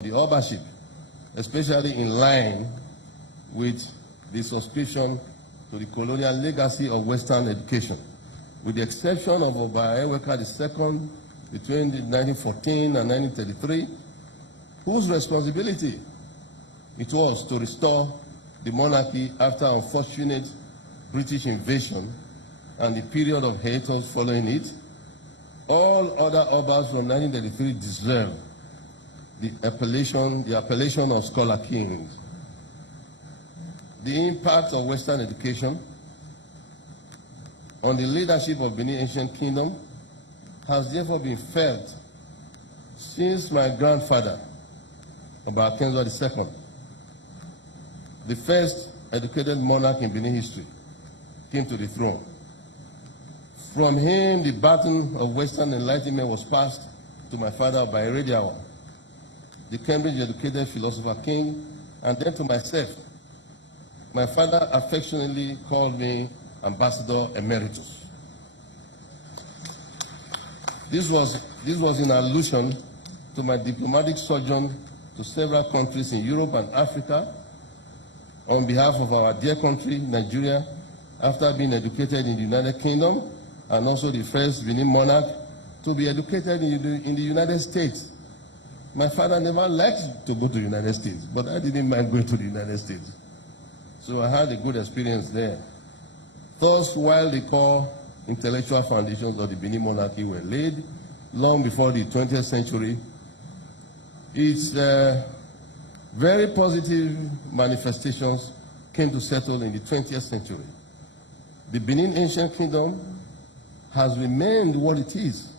the Obaship, especially in line with the subscription to the colonial legacy of Western education, with the exception of Oba Eware II between 1914 and 1933, whose responsibility it was to restore the monarchy after unfortunate British invasion and the period of hiatus following it. All other Obas from 1933 deserve the appellation of scholar kings. The impact of Western education on the leadership of Benin Ancient Kingdom has therefore been felt since my grandfather, Oba Eware II, the first educated monarch in Benin history, came to the throne. From him, the baton of Western enlightenment was passed to my father, Oba Eware, the Cambridge-educated philosopher king, and then to myself. My father affectionately called me Ambassador Emeritus. This was in allusion to my diplomatic sojourn to several countries in Europe and Africa on behalf of our dear country, Nigeria, after being educated in the United Kingdom, and also the first Benin monarch to be educated in the United States. My father never liked to go to the United States, but I didn't mind going to the United States. So I had a good experience there. Thus, while the core intellectual foundations of the Benin Monarchy were laid long before the 20th century, its very positive manifestations came to settle in the 20th century. The Benin Ancient Kingdom has remained what it is,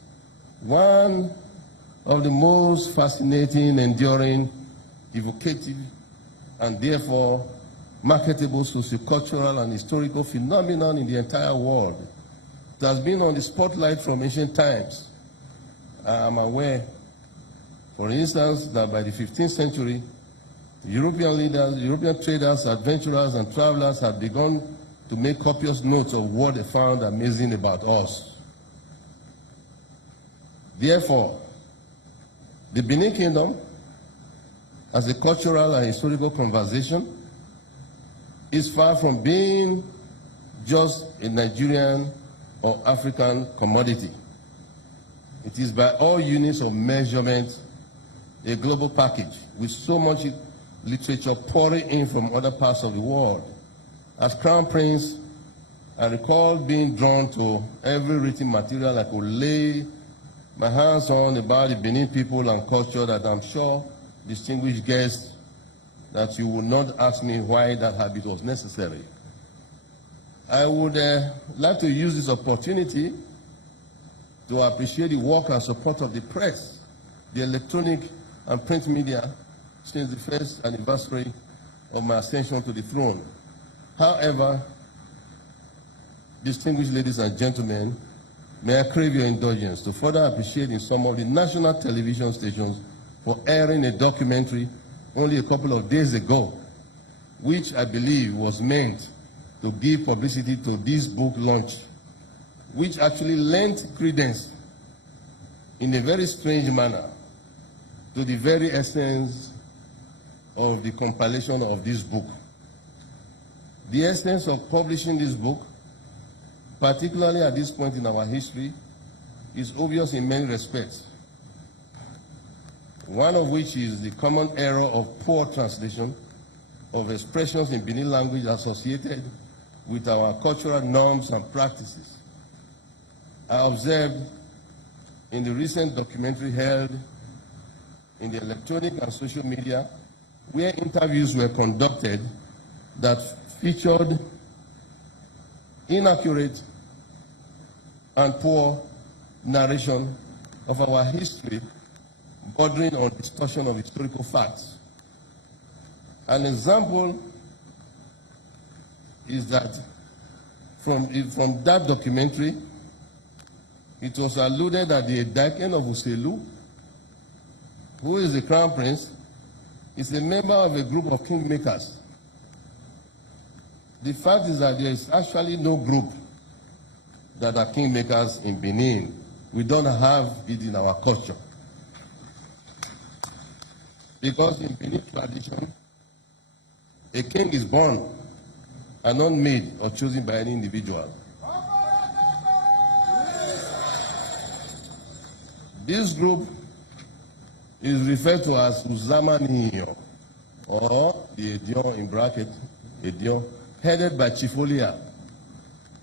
one of the most fascinating, enduring, evocative, and therefore marketable sociocultural and historical phenomenon in the entire world. It has been on the spotlight from ancient times. I am aware, for instance, that by the 15th century, European leaders, European traders, adventurers, and travelers had begun to make copious notes of what they found amazing about us. Therefore, the Benin Kingdom, as a cultural and historical conversation, is far from being just a Nigerian or African commodity. It is by all units of measurement a global package with so much literature pouring in from other parts of the world. As Crown Prince, I recall being drawn to every written material I could lay my hands on about the Benin people and culture that I'm sure distinguished guests that you would not ask me why that habit was necessary. I would like to use this opportunity to appreciate the work and support of the press, the electronic and print media since the first anniversary of my ascension to the throne. However, distinguished ladies and gentlemen, may I crave your indulgence to further appreciate in some of the national television stations for airing a documentary only a couple of days ago, which I believe was meant to give publicity to this book launch, which actually lent credence in a very strange manner to the very essence of the compilation of this book. The essence of publishing this book, particularly at this point in our history, is obvious in many respects. One of which is the common error of poor translation of expressions in Benin language associated with our cultural norms and practices. I observed in the recent documentary held in the electronic and social media, where interviews were conducted that featured inaccurate and poor narration of our history, bordering on discussion of historical facts. An example is that from that documentary, it was alluded that the Daken of Uselu, who is the Crown Prince, is a member of a group of kingmakers. The fact is that there is actually no group that are kingmakers in Benin. We don't have it in our culture. Because in Benin tradition, a king is born and not made or chosen by any individual. This group is referred to as Uzamaniyo, or the Edion in bracket, Edion, headed by Chief Olia,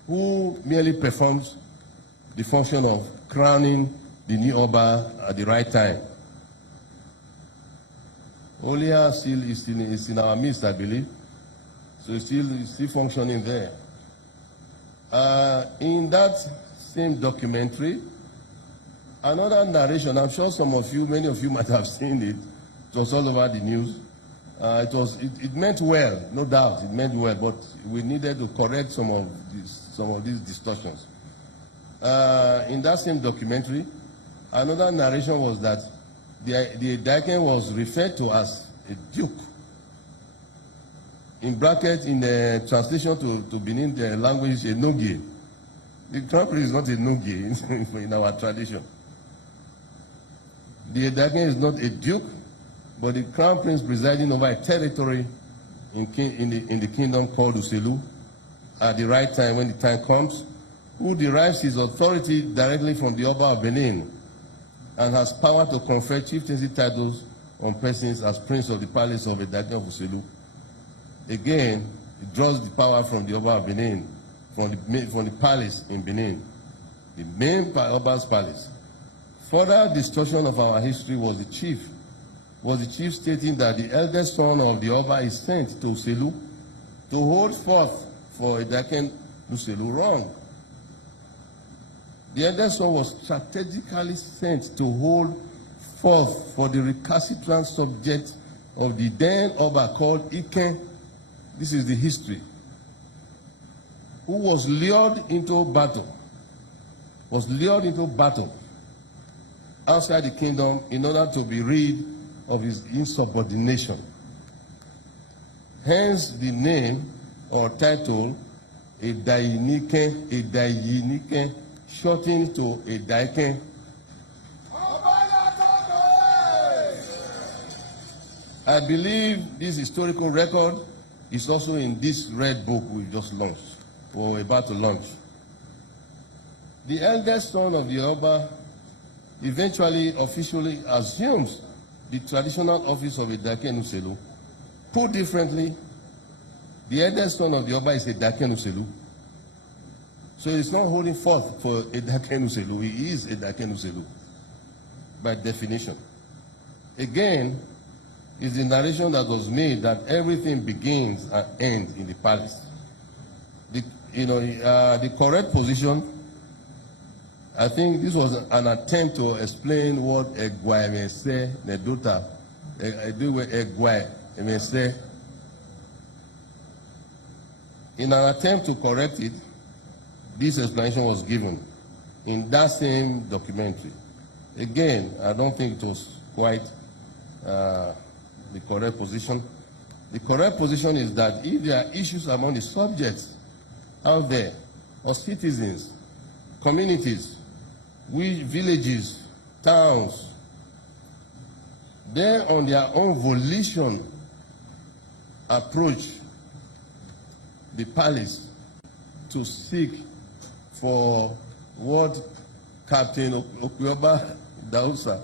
who merely performs the function of crowning the new Oba at the right time. Olia still is in our midst, I believe, so he's still functioning there. In that same documentary, another narration, I'm sure many of you might have seen it. It was all over the news. It meant well, no doubt, it meant well, but we needed to correct some of these distortions. In that same documentary, another narration was that the Daken was referred to as a duke. In bracket, in the translation to Benin the language, a nogie. The crown prince is not a nogie in our tradition. The Daken is not a duke, but the crown prince presiding over a territory in the kingdom called Uselu at the right time when the time comes, who derives his authority directly from the Oba of Benin and has power to confer chieftaincy titles on persons as prince of the palace of the Daken of Uselu. Again, it draws the power from the Oba of Benin, from the palace in Benin, the main Oba's palace. Further distortion of our history was the chief stating that the eldest son of the Oba is sent to Uselu to hold forth for a Daken Uselu. Wrong. The eldest son was strategically sent to hold forth for the recalcitrant subject of the then Oba called Ike. This is the history. Who was lured into battle outside the kingdom in order to be rid of his insubordination. Hence the name or title, Edayinike, shortened to Edaike. I believe this historical record is also in this red book we just launched, or about to launch. The eldest son of the Oba eventually officially assumes the traditional office of a Daken Uselu. Put differently, the eldest son of the Oba is a Daken Uselu. So he's not holding forth for a Daken Uselu. He is a Daken Uselu by definition. Again, is the narration that was made that everything begins and ends in the palace. The correct position, I think this was an attempt to explain what Egwai may say, Nedota, Egwai may say. In an attempt to correct it, this explanation was given in that same documentary. Again, I don't think it was quite the correct position. The correct position is that if there are issues among the subjects out there, or citizens, communities, villages, towns, they on their own volition approach the palace to seek for what Captain Okweba Dausa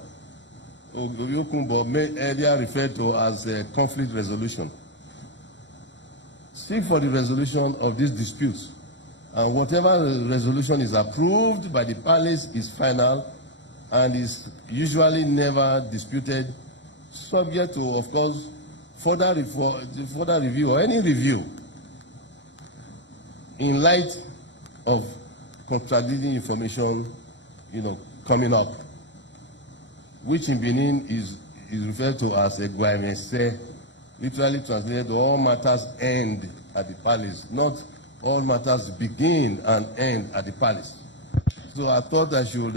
Oyokumbo earlier referred to as conflict resolution. Seek for the resolution of these disputes, and whatever resolution is approved by the palace is final and is usually never disputed, subject to, of course, further review or any review in light of contradicting information, coming up, which in Benin is referred to as a Egwai, literally translated, all matters end at the palace, not all matters begin and end at the palace. So I thought I should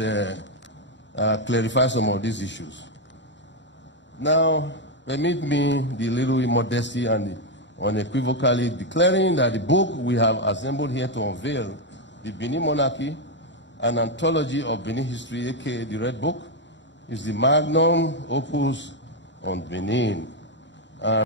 clarify some of these issues. Now, permit me the little immodesty and unequivocally declaring that the book we have assembled here to unveil, the Benin Monarchy, an anthology of Benin history, aka the Red Book, is the magnum opus on Benin.